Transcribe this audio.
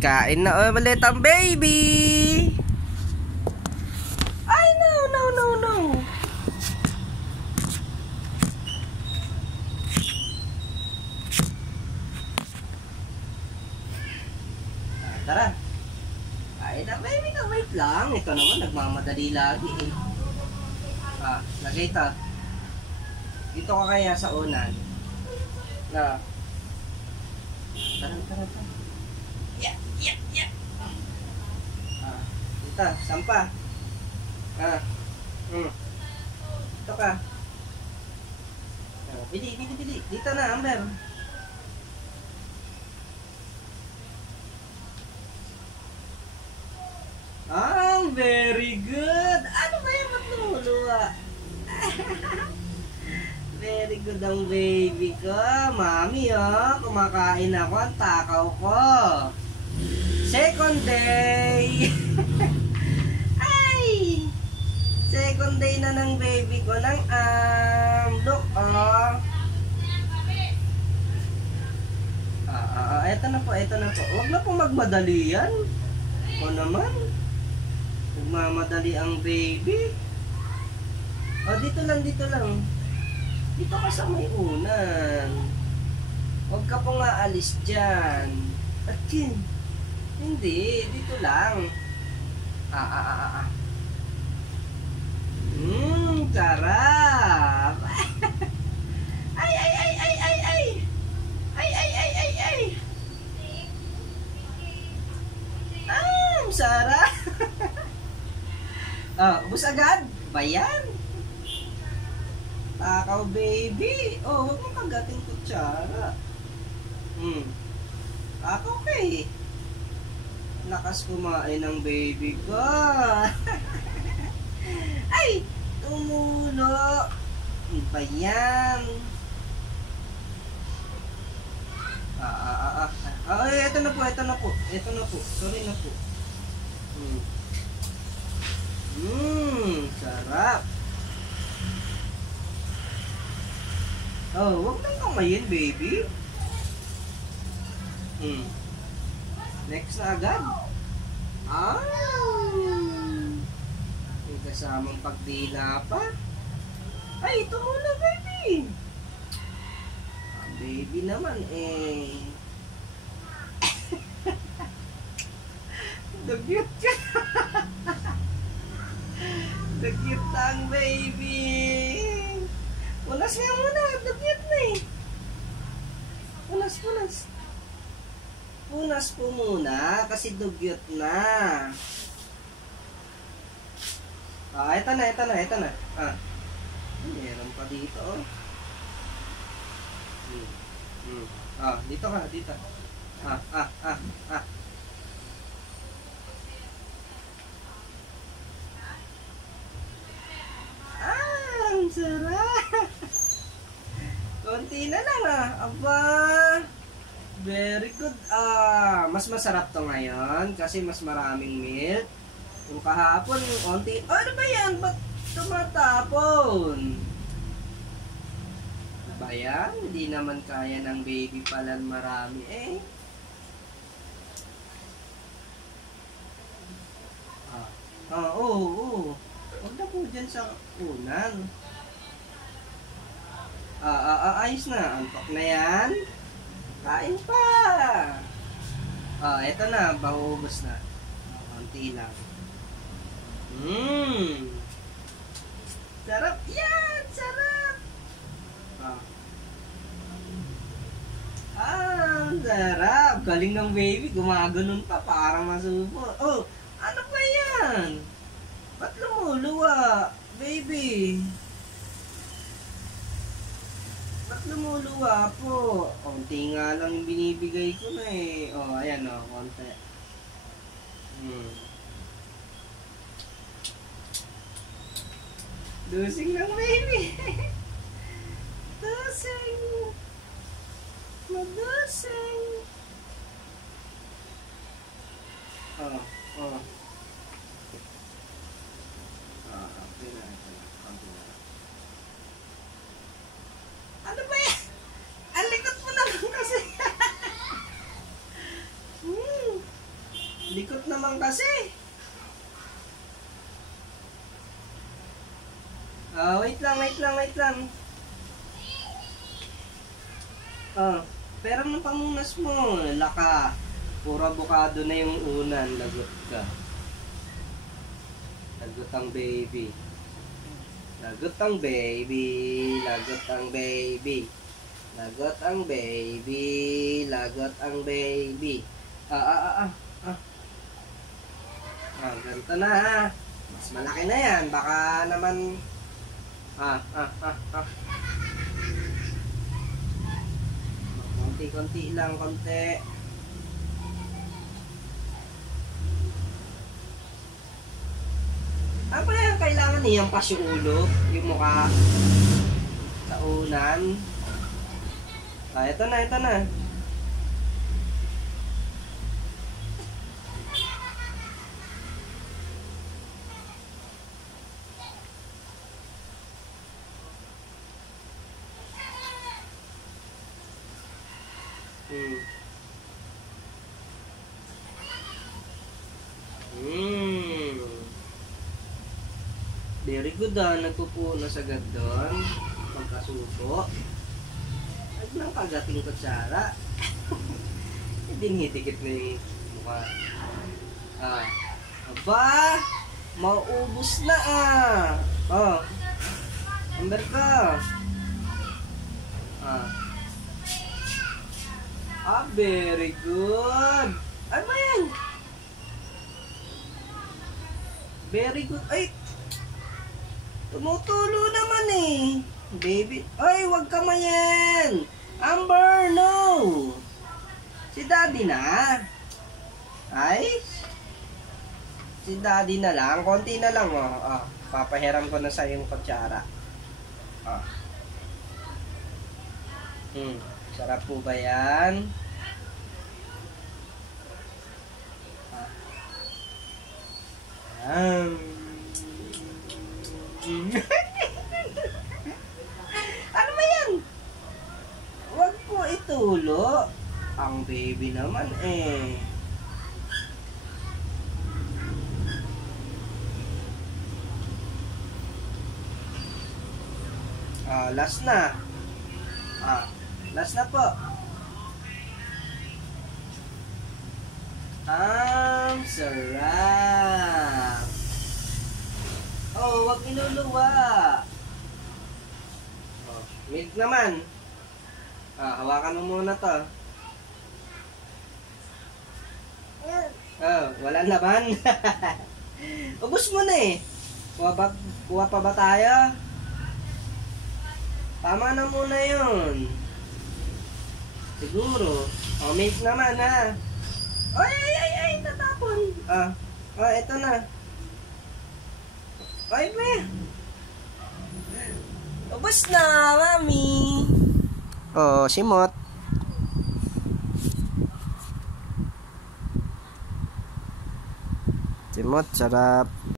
Kain na ulit ang baby! Ay, no, no, no, no! Ah, Tara! Kain na baby na, wait lang. Ito naman, nagmamadali lagi eh. Ah, lagay ito. Dito ka kaya sa unan. Na. Tara, tara, tara. Yeah, yeah. Ah, dito, sampa. Ah. Hmm. Dito ka. Ah, bili, bili, bili. Dito na, Amber. Ah, very good. Ano ba yung matulua? very good ang baby ko. Mami, oh. Kumakain ako ang takaw ko. Second day. Ay! Second day na ng baby ko ng um, look, oh. Ah, ah, ah, eto na po, eto na po. Huwag na po magmadali yan. O naman. Nagmamadali ang baby. O, dito lang, dito lang. Dito ka sa may unan. Huwag ka pong aalis dyan. Yun. Hindi, dito lang. Ah, ah, ah, ah. Mmm, sarap. ay, ay, ay, ay, ay, ay. Ay, ay, ay, ay, ay. Ah, sarap. Ah, ubus agad. Bayan. Takaw, baby. Oh, huwag mong kagating kutsara. Hmm. Takaw ka eh. Lakas kumain ng baby ko. Ay! Tumulo. Ano? Ah, ah, ah, ah. Ay, eto na po, eto na po. Eto na po. Sorry na po. Hmm. Mmm, sarap. Oh, huwag nang kamayin, baby. Hmm. Next na agad. Ah! May kasamang pagdila pa. Ay, ito muna, baby. Ah, baby naman, eh. Dugyot ka. Dugyot ang baby. Punas nga muna. Dugyot na eh. Punas, punas. Punas po muna kasi dugyot na. Ah, ito na, ito na, ito na. Ah. Meron pa dito, oh. Hmm. Hmm. Ah, dito ka, dito. Ah, ah, ah, ah. Ah, ang sarap. Konti na lang ah. Aba. Very good. Ah, mas masarap to ngayon kasi mas maraming milk. Yung kahapon, konti. Oh, ano ba yan? Ba't tumatapon? Ano ba yan? Hindi naman kaya ng baby pala marami eh. Ah, ah oo, oh, oo. Oh. Huwag na po dyan sa unan. Ah, ah, ah, ayos na. Antok na yan. Kain pa. Ah, eto na. Bahubos na. Ah, Konti lang. Mmm. Sarap yan. Sarap. Ah. Ah, ang sarap. Galing ng baby. Gumaganon pa para masubo. Oh, ano ba yan? Ba't lumuluwa, baby? Ba't lumuluwa po? Konti nga lang yung binibigay ko na eh. Oh, ayan oh, konti. Hmm. Dusing ng baby. Dusing. Madusing. Oh, oh. Ah, okay na, okay na. Konti na lang. Ano ba yan? Ang likot mo naman kasi. hmm. Naman kasi. Ah, wait lang, wait lang, wait lang. Ah, pera ng pamunas mo. Laka. Puro abukado na yung unan. Lagot ka. Lagot ang baby. Lagot ang baby. Lagot ang baby. Lagot ang baby. Lagot ang baby. Ah, ah, ah, ah. Ah, ah ganito na ha. Mas malaki na yan. Baka naman... Ah, ah, ah, ah. Konti-konti lang, konti. Ano pa yung kailangan niyang pas yung ulo? Yung mukha? Sa unan? Ah, ito na, ito na. Hmm. Hmm. Very good ah. Nagpupunas agad doon. Pagkasuko. Huwag nang kagating kutsara. Hindi ngitikit na yung mukha. Ah. Aba! Maubos na ah! Oh. Amber ka. Ah. Ah, very good. Ano yan? Very good. Ay! Tumutulo naman eh. Baby. Ay, wag ka mayan. Amber, no. Si daddy na. Ay. Si daddy na lang. Konti na lang, oh. oh papahiram ko na sa yung kutsara. Ah. Hmm. Sarap po ba yan? Ah. Ayan. ano ba yan? Huwag po itulo. Ang naman eh. Ah, last na. Ah, last na po. Ang sarap. Oh, wag inuluwa. Oh, milk naman. Ah, hawakan mo muna to. Oh, wala laban. Ubus mo na eh. Kuha, ba, kuha pa ba tayo? Tama na muna yun. Siguro. Oh, milk naman ha. Ay, ay, ay, ay, natapon. Ah, ah, ito na. Ay, be. Ubus na, mami. Oh, simot. Simot, sarap.